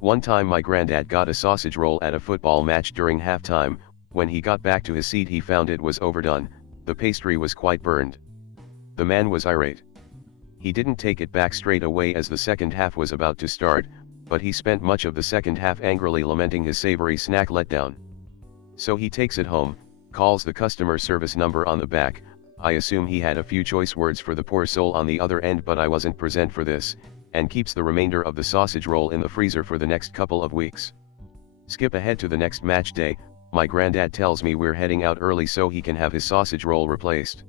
One time my granddad got a sausage roll at a football match during halftime. When he got back to his seat he found it was overdone, the pastry was quite burned. The man was irate. He didn't take it back straight away as the second half was about to start, but he spent much of the second half angrily lamenting his savory snack letdown. So he takes it home, calls the customer service number on the back. I assume he had a few choice words for the poor soul on the other end, but I wasn't present for this, and keeps the remainder of the sausage roll in the freezer for the next couple of weeks. Skip ahead to the next match day. My granddad tells me we're heading out early so he can have his sausage roll replaced.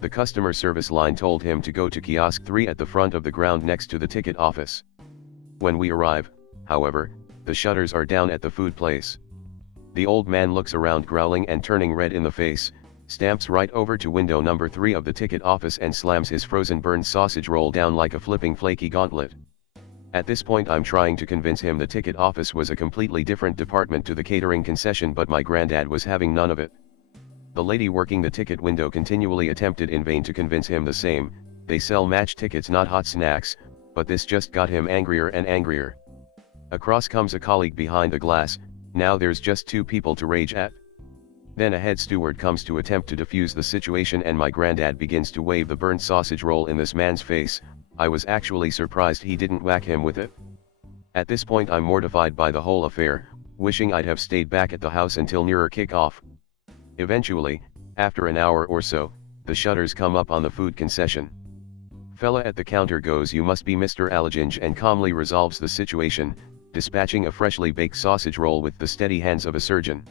The customer service line told him to go to kiosk 3 at the front of the ground next to the ticket office. When we arrive, however, the shutters are down at the food place. The old man looks around growling and turning red in the face, stamps right over to window number 3 of the ticket office and slams his frozen burned sausage roll down like a flipping flaky gauntlet. At this point I'm trying to convince him the ticket office was a completely different department to the catering concession, but my granddad was having none of it. The lady working the ticket window continually attempted in vain to convince him the same. They sell match tickets, not hot snacks, but this just got him angrier and angrier. Across comes a colleague behind the glass. Now there's just 2 people to rage at. Then a head steward comes to attempt to defuse the situation and my granddad begins to wave the burnt sausage roll in this man's face. I was actually surprised he didn't whack him with it. At this point I'm mortified by the whole affair, wishing I'd have stayed back at the house until nearer kick-off. Eventually, after an hour or so, the shutters come up on the food concession. Fella at the counter goes, "You must be Mr. Alleginge," and calmly resolves the situation, dispatching a freshly baked sausage roll with the steady hands of a surgeon.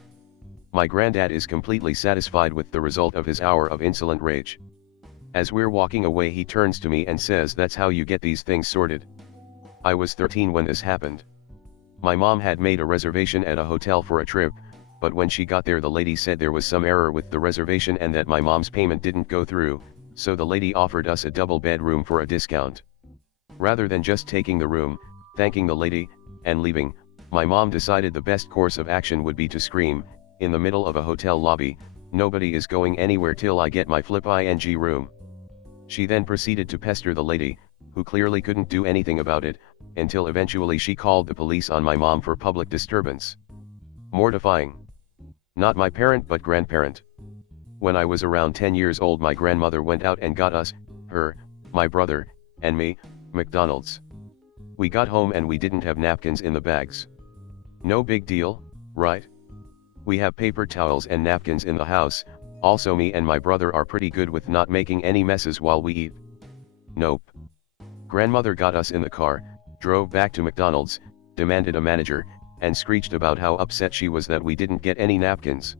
My granddad is completely satisfied with the result of his hour of insolent rage. As we're walking away he turns to me and says, "That's how you get these things sorted." I was 13 when this happened. My mom had made a reservation at a hotel for a trip, but when she got there the lady said there was some error with the reservation and that my mom's payment didn't go through, so the lady offered us a double bedroom for a discount. Rather than just taking the room, thanking the lady, and leaving, my mom decided the best course of action would be to scream, in the middle of a hotel lobby, "Nobody is going anywhere till I get my flip-ing room." She then proceeded to pester the lady, who clearly couldn't do anything about it, until eventually she called the police on my mom for public disturbance. Mortifying. Not my parent but grandparent. When I was around 10 years old my grandmother went out and got us, her, my brother, and me, McDonald's. We got home and we didn't have napkins in the bags. No big deal, right? We have paper towels and napkins in the house. Also me and my brother are pretty good with not making any messes while we eat. Nope. Grandmother got us in the car, drove back to McDonald's, demanded a manager, and screeched about how upset she was that we didn't get any napkins.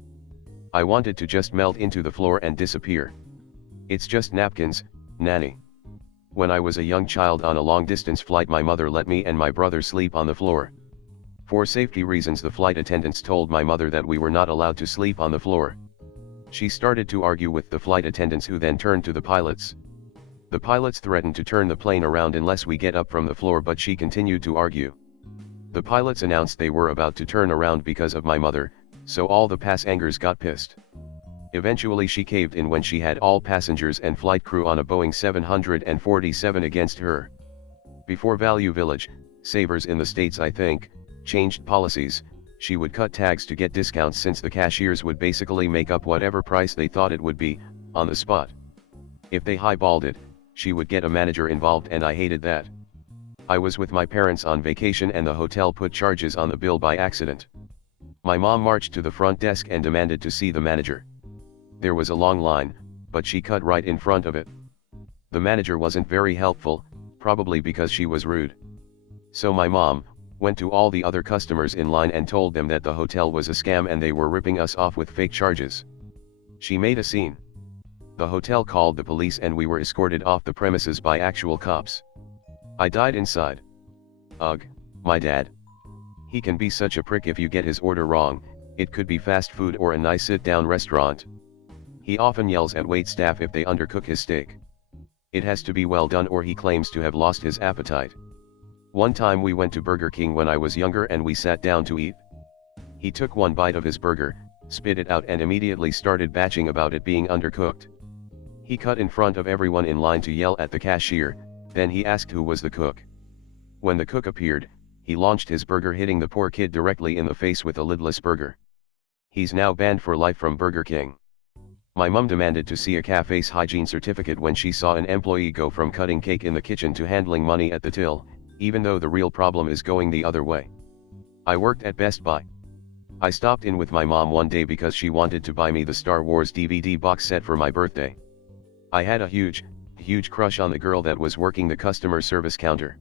I wanted to just melt into the floor and disappear. It's just napkins, Nanny. When I was a young child on a long-distance flight my mother let me and my brother sleep on the floor. For safety reasons the flight attendants told my mother that we were not allowed to sleep on the floor. She started to argue with the flight attendants who then turned to the pilots. The pilots threatened to turn the plane around unless we get up from the floor, but she continued to argue. The pilots announced they were about to turn around because of my mother, so all the passengers got pissed. Eventually she caved in when she had all passengers and flight crew on a Boeing 747 against her. Before Value Village, Savers in the States I think, changed policies, she would cut tags to get discounts since the cashiers would basically make up whatever price they thought it would be, on the spot. If they highballed it, she would get a manager involved and I hated that. I was with my parents on vacation and the hotel put charges on the bill by accident. My mom marched to the front desk and demanded to see the manager. There was a long line, but she cut right in front of it. The manager wasn't very helpful, probably because she was rude. So my mom went to all the other customers in line and told them that the hotel was a scam and they were ripping us off with fake charges. She made a scene. The hotel called the police and we were escorted off the premises by actual cops. I died inside. Ugh, my dad. He can be such a prick if you get his order wrong. It could be fast food or a nice sit-down restaurant. He often yells at waitstaff if they undercook his steak. It has to be well done or he claims to have lost his appetite. One time we went to Burger King when I was younger and we sat down to eat. He took one bite of his burger, spit it out and immediately started batching about it being undercooked. He cut in front of everyone in line to yell at the cashier, then he asked who was the cook. When the cook appeared, he launched his burger, hitting the poor kid directly in the face with a lidless burger. He's now banned for life from Burger King. My mum demanded to see a cafe's hygiene certificate when she saw an employee go from cutting cake in the kitchen to handling money at the till, even though the real problem is going the other way. I worked at Best Buy. I stopped in with my mom one day because she wanted to buy me the Star Wars DVD box set for my birthday. I had a huge crush on the girl that was working the customer service counter.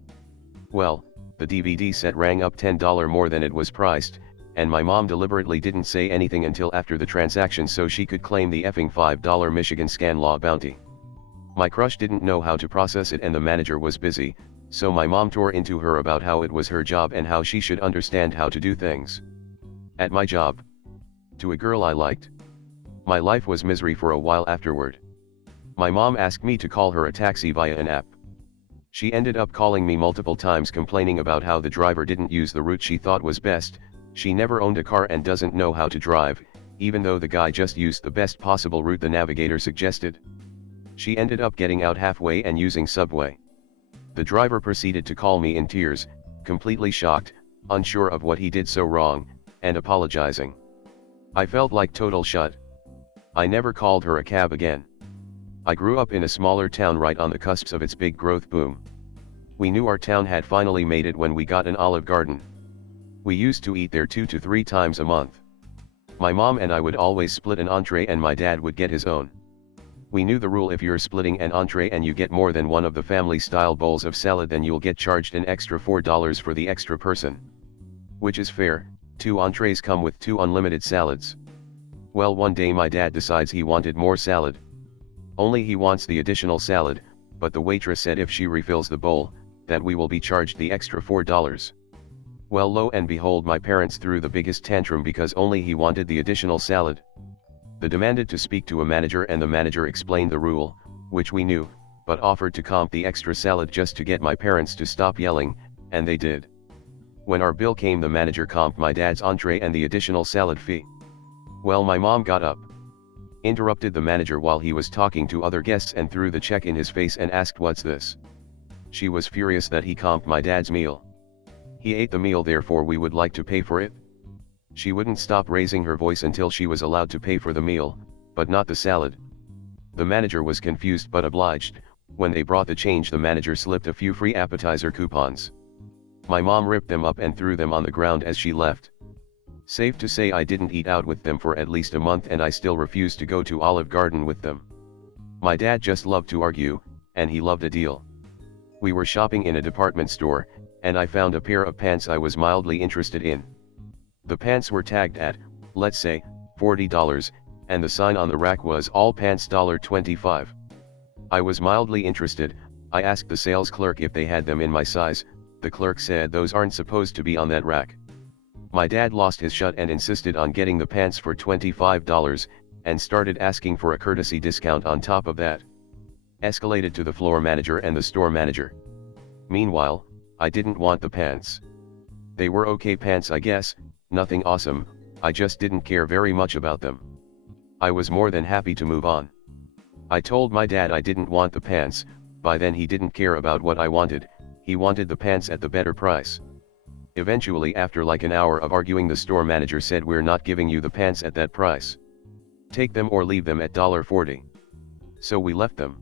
Well, the DVD set rang up $10 more than it was priced, and my mom deliberately didn't say anything until after the transaction so she could claim the effing $5 Michigan scan law bounty. My crush didn't know how to process it and the manager was busy, so my mom tore into her about how it was her job and how she should understand how to do things. At my job. To a girl I liked. My life was misery for a while afterward. My mom asked me to call her a taxi via an app. She ended up calling me multiple times complaining about how the driver didn't use the route she thought was best. She never owned a car and doesn't know how to drive, even though the guy just used the best possible route the navigator suggested. She ended up getting out halfway and using Subway. The driver proceeded to call me in tears, completely shocked, unsure of what he did so wrong, and apologizing. I felt like total shit. I never called her a cab again. I grew up in a smaller town right on the cusp of its big growth boom. We knew our town had finally made it when we got an Olive Garden. We used to eat there 2 to 3 times a month. My mom and I would always split an entree and my dad would get his own. We knew the rule: if you're splitting an entree and you get more than one of the family-style bowls of salad, then you'll get charged an extra $4 for the extra person. Which is fair, 2 entrees come with 2 unlimited salads. Well, one day my dad decides he wanted more salad. Only he wants the additional salad, but the waitress said if she refills the bowl, that we will be charged the extra $4. Well, lo and behold, my parents threw the biggest tantrum because only he wanted the additional salad. They demanded to speak to a manager and the manager explained the rule, which we knew, but offered to comp the extra salad just to get my parents to stop yelling, and they did. When our bill came, the manager comped my dad's entree and the additional salad fee. Well, my mom got up, interrupted the manager while he was talking to other guests and threw the check in his face and asked, "What's this?" She was furious that he comped my dad's meal. He ate the meal, therefore we would like to pay for it. She wouldn't stop raising her voice until she was allowed to pay for the meal, but not the salad. The manager was confused but obliged. When they brought the change, the manager slipped a few free appetizer coupons. My mom ripped them up and threw them on the ground as she left. Safe to say I didn't eat out with them for at least a month, and I still refused to go to Olive Garden with them. My dad just loved to argue, and he loved a deal. We were shopping in a department store, and I found a pair of pants I was mildly interested in. The pants were tagged at, let's say, $40, and the sign on the rack was all pants $25. I was mildly interested. I asked the sales clerk if they had them in my size. The clerk said those aren't supposed to be on that rack. My dad lost his shit and insisted on getting the pants for $25, and started asking for a courtesy discount on top of that. Escalated to the floor manager and the store manager. Meanwhile, I didn't want the pants. They were okay pants, I guess, nothing awesome. I just didn't care very much about them. I was more than happy to move on. I told my dad I didn't want the pants. By then he didn't care about what I wanted, he wanted the pants at the better price. Eventually, after like an hour of arguing, the store manager said, "We're not giving you the pants at that price. Take them or leave them at $40. So we left them.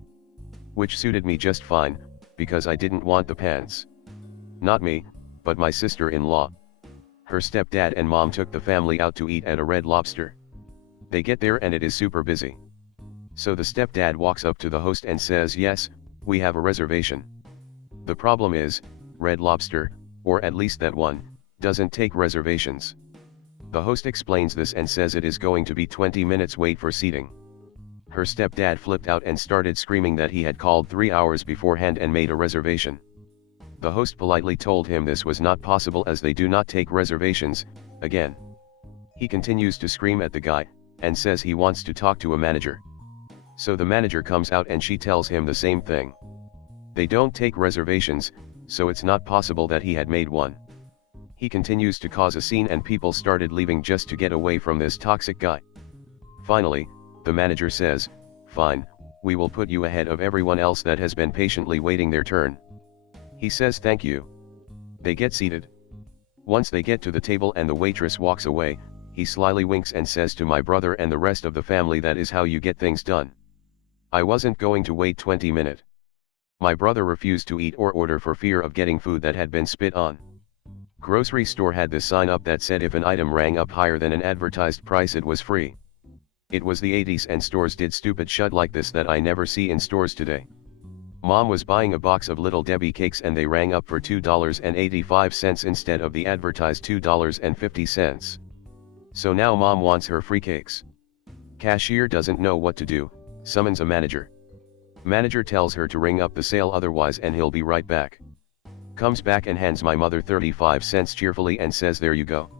Which suited me just fine, because I didn't want the pants. Not me, but my sister-in-law. Her stepdad and mom took the family out to eat at a Red Lobster. They get there and it is super busy. So the stepdad walks up to the host and says, "Yes, we have a reservation. The problem is, Red Lobster, or at least that one, doesn't take reservations." The host explains this and says it is going to be 20 minutes wait for seating. Her stepdad flipped out and started screaming that he had called 3 hours beforehand and made a reservation. The host politely told him this was not possible as they do not take reservations. Again, he continues to scream at the guy, and says he wants to talk to a manager. So the manager comes out and she tells him the same thing. They don't take reservations, so it's not possible that he had made one. He continues to cause a scene and people started leaving just to get away from this toxic guy. Finally, the manager says, "Fine, we will put you ahead of everyone else that has been patiently waiting their turn." He says thank you. They get seated. Once they get to the table and the waitress walks away, he slyly winks and says to my brother and the rest of the family, that is how you get things done. I wasn't going to wait 20 minutes. My brother refused to eat or order for fear of getting food that had been spit on. Grocery store had this sign up that said if an item rang up higher than an advertised price it was free. It was the 80s and stores did stupid shit like this that I never see in stores today. Mom was buying a box of Little Debbie cakes and they rang up for $2.85 instead of the advertised $2.50. So now Mom wants her free cakes. Cashier doesn't know what to do, summons a manager. Manager tells her to ring up the sale otherwise and he'll be right back. Comes back and hands my mother 35 cents cheerfully and says, there you go.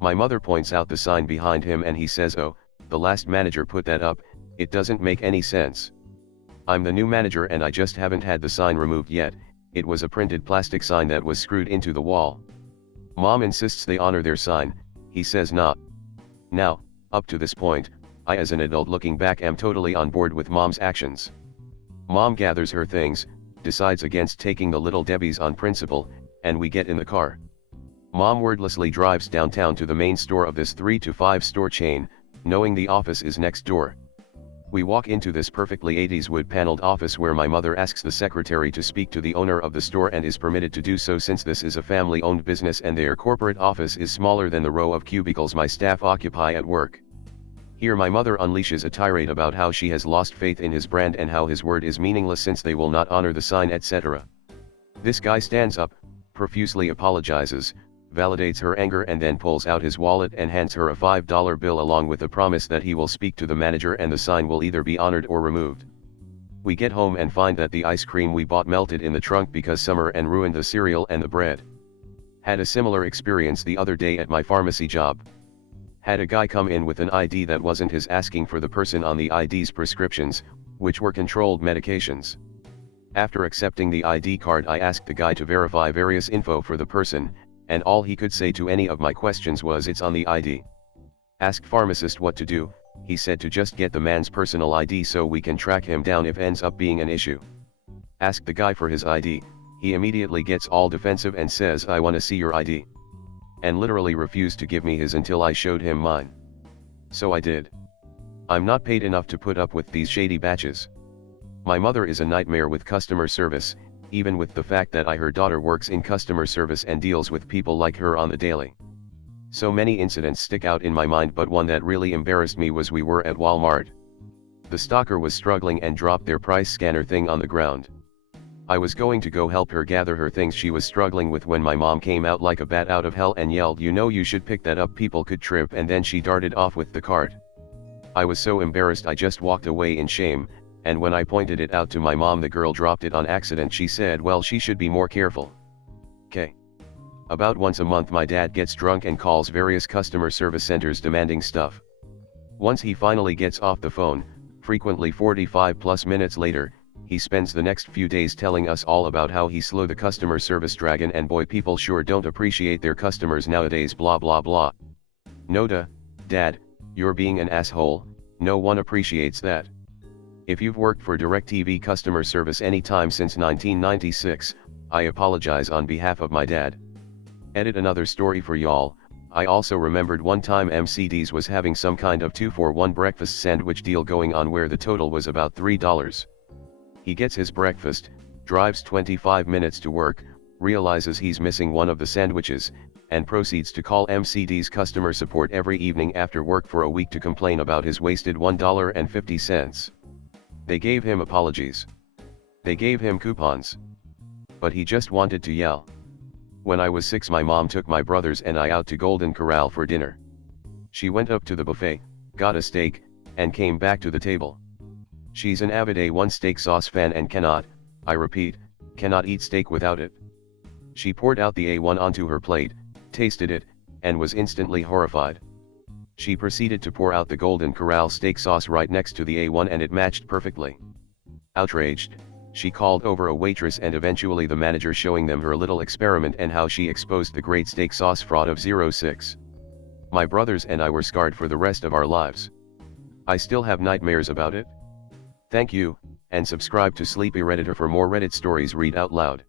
My mother points out the sign behind him and he says, oh, the last manager put that up, it doesn't make any sense. I'm the new manager and I just haven't had the sign removed yet, it was a printed plastic sign that was screwed into the wall. Mom insists they honor their sign, he says nah. Now, up to this point, I as an adult looking back am totally on board with Mom's actions. Mom gathers her things, decides against taking the Little Debbies on principle, and we get in the car. Mom wordlessly drives downtown to the main store of this 3 to 5 store chain, knowing the office is next door. We walk into this perfectly 80s wood-paneled office where my mother asks the secretary to speak to the owner of the store and is permitted to do so since this is a family-owned business and their corporate office is smaller than the row of cubicles my staff occupy at work. Here my mother unleashes a tirade about how she has lost faith in his brand and how his word is meaningless since they will not honor the sign, etc. This guy stands up, profusely apologizes, validates her anger and then pulls out his wallet and hands her a $5 bill along with a promise that he will speak to the manager and the sign will either be honored or removed. We get home and find that the ice cream we bought melted in the trunk because summer and ruined the cereal and the bread. Had a similar experience the other day at my pharmacy job. Had a guy come in with an ID that wasn't his, asking for the person on the ID's prescriptions, which were controlled medications. After accepting the ID card I asked the guy to verify various info for the person, and all he could say to any of my questions was it's on the ID. Ask pharmacist what to do, he said to just get the man's personal ID so we can track him down if ends up being an issue. Ask the guy for his ID, he immediately gets all defensive and says I want to see your ID. And literally refused to give me his until I showed him mine. So I did. I'm not paid enough to put up with these shady batches. My mother is a nightmare with customer service, even with the fact that her daughter works in customer service and deals with people like her on the daily. So many incidents stick out in my mind, but one that really embarrassed me was we were at Walmart. The stalker was struggling and dropped their price scanner thing on the ground. I was going to go help her gather her things she was struggling with when my mom came out like a bat out of hell and yelled, you know you should pick that up, people could trip, and then she darted off with the cart. I was so embarrassed I just walked away in shame, and when I pointed it out to my mom the girl dropped it on accident. She said well she should be more careful. K. About once a month my dad gets drunk and calls various customer service centers demanding stuff. Once he finally gets off the phone, frequently 45 plus minutes later, he spends the next few days telling us all about how he slew the customer service dragon and boy people sure don't appreciate their customers nowadays blah blah blah. Noda, Dad, you're being an asshole, no one appreciates that. If you've worked for DirecTV customer service anytime since 1996, I apologize on behalf of my dad. Edit another story for y'all. I also remembered one time MCD's was having some kind of 2-for-1 breakfast sandwich deal going on where the total was about $3. He gets his breakfast, drives 25 minutes to work, realizes he's missing one of the sandwiches, and proceeds to call MCD's customer support every evening after work for a week to complain about his wasted $1.50. They gave him apologies. They gave him coupons. But he just wanted to yell. When I was 6 my mom took my brothers and I out to Golden Corral for dinner. She went up to the buffet, got a steak, and came back to the table. She's an avid A1 steak sauce fan and cannot, I repeat, cannot eat steak without it. She poured out the A1 onto her plate, tasted it, and was instantly horrified. She proceeded to pour out the Golden Corral steak sauce right next to the A1 and it matched perfectly. Outraged, she called over a waitress and eventually the manager, showing them her little experiment and how she exposed the great steak sauce fraud of 06. My brothers and I were scarred for the rest of our lives. I still have nightmares about it. Thank you, and subscribe to Sleepy Redditor for more Reddit stories read out loud.